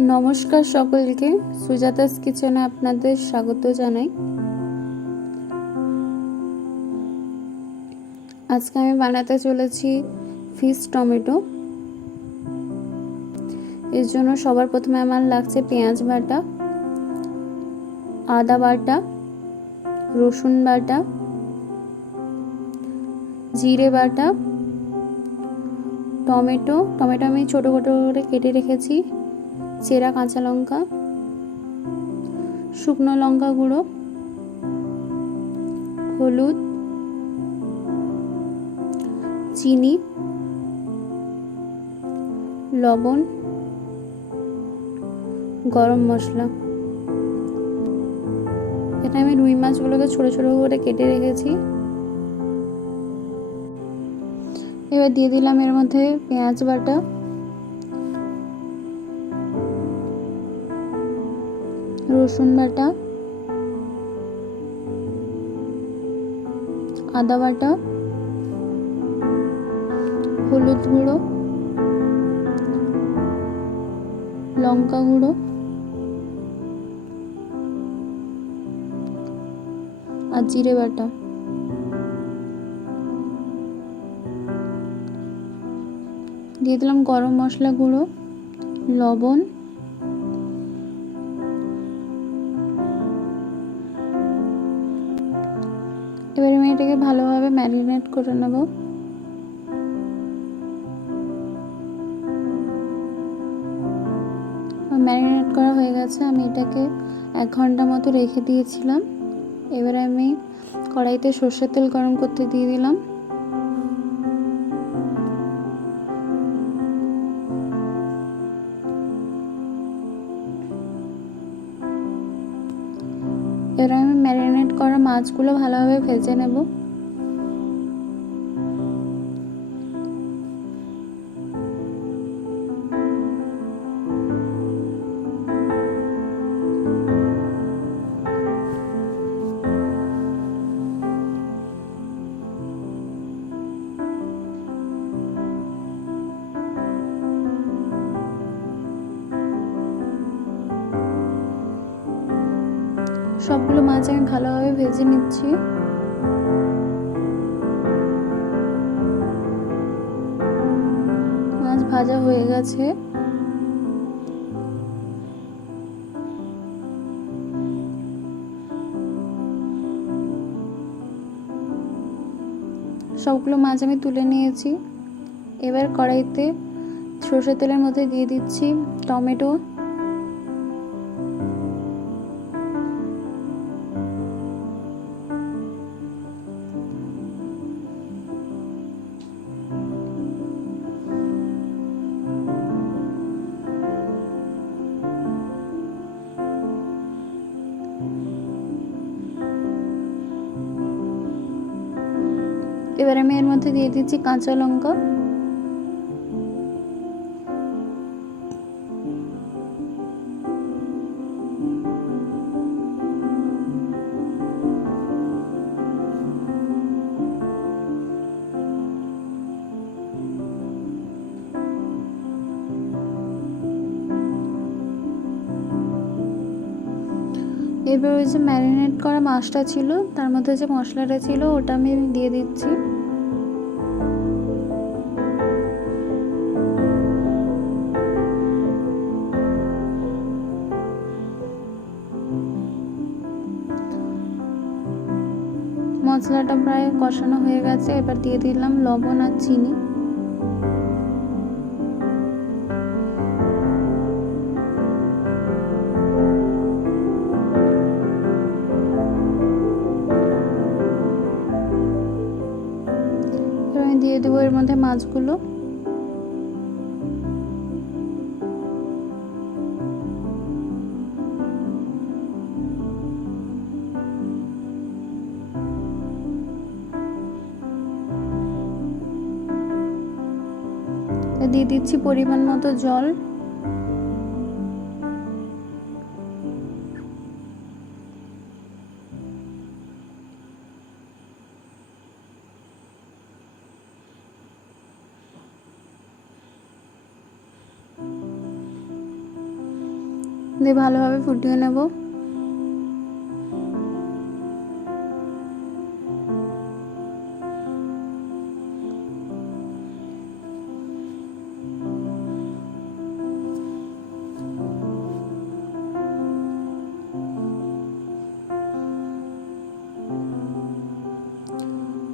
নমস্কার সকলকে। সুজাতাস কিচেনে আপনাদের স্বাগত জানাই। আজকে আমি বানাতে চলেছি ফিশ টমেটো। এর জন্য সবার প্রথমে আমার লাগছে পেঁয়াজ বাটা, আদা বাটা, রসুন বাটা, জিরে বাটা, টমেটো। টমেটো আমি ছোটো ছোটো করে কেটে রেখেছি। চেরা কাঁচা লঙ্কা, শুকনো লঙ্কা গুঁড়ো, হলুদ, চিনি, লবণ, গরম মশলা। এটা আমি রুই মাছগুলোকে ছোটো ছোটো করে কেটে রেখেছি। এবার দিয়ে দিলাম এর মধ্যে পেঁয়াজ বাটা। রসুন বাটা, আদা বাটা, হলুদ গুঁড়ো, লঙ্কা গুঁড়ো, আর জিরে বাটা। দিয়ে দিলাম গরম মশলা গুঁড়ো, লবণ এটাকে ভালোভাবে ম্যারিনেট করে নেব। ম্যারিনেট করা হয়ে গেছে, আমি এটাকে এক ঘণ্টা মতো রেখে দিয়েছিলাম। এবার আমি কড়াইতে সর্ষের তেল গরম করতে দিয়ে দিলাম। এবার আমি ম্যারিনেট করা মাছগুলো ভালোভাবে ভেজে নেব। সবগুলো মাছ আমি ভালোভাবে ভেজে নিচ্ছি। মাছ ভাজা হয়ে গেছে। সবগুলো মাছ আমি তুলে নিয়েছি। এবার কড়াইতে সর্ষের তেলের মধ্যে দিয়ে দিচ্ছি টমেটো। এবার আমি এর মধ্যে দিয়ে দিচ্ছি কাঁচা লঙ্কা। এবার ওই যে ম্যারিনেট করা মাছটা ছিল, তার মধ্যে যে মশলাটা ছিল ওটা আমি দিয়ে দিচ্ছি। মশলাটা প্রায় কষানো হয়ে গেছে, এবার দিয়ে দিলাম লবণ আর চিনি। দিয়ে দেবো এর মধ্যে মাছগুলো। দিয়ে দিচ্ছি পরিমাণ মতো জল। দিয়ে ভালোভাবে ফুটিয়ে নেব।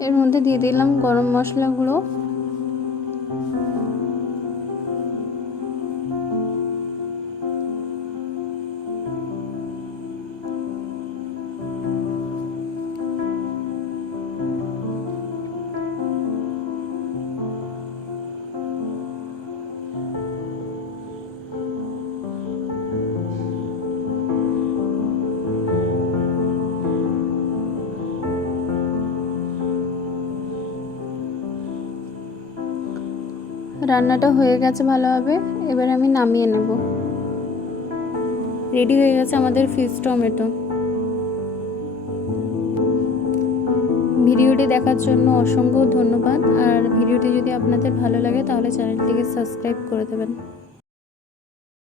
এর মধ্যে দিয়ে দিলাম গরম মশলাগুলো। রান্নাটা হয়ে গেছে ভালোভাবে, এবার আমি নামিয়ে নেব। রেডি হয়ে গেছে আমাদের ফিস টমেটো। ভিডিওটি দেখার জন্য অসংখ্য ধন্যবাদ, আর ভিডিওটি যদি আপনাদের ভালো লাগে তাহলে চ্যানেলটিকে সাবস্ক্রাইব করে দেবেন।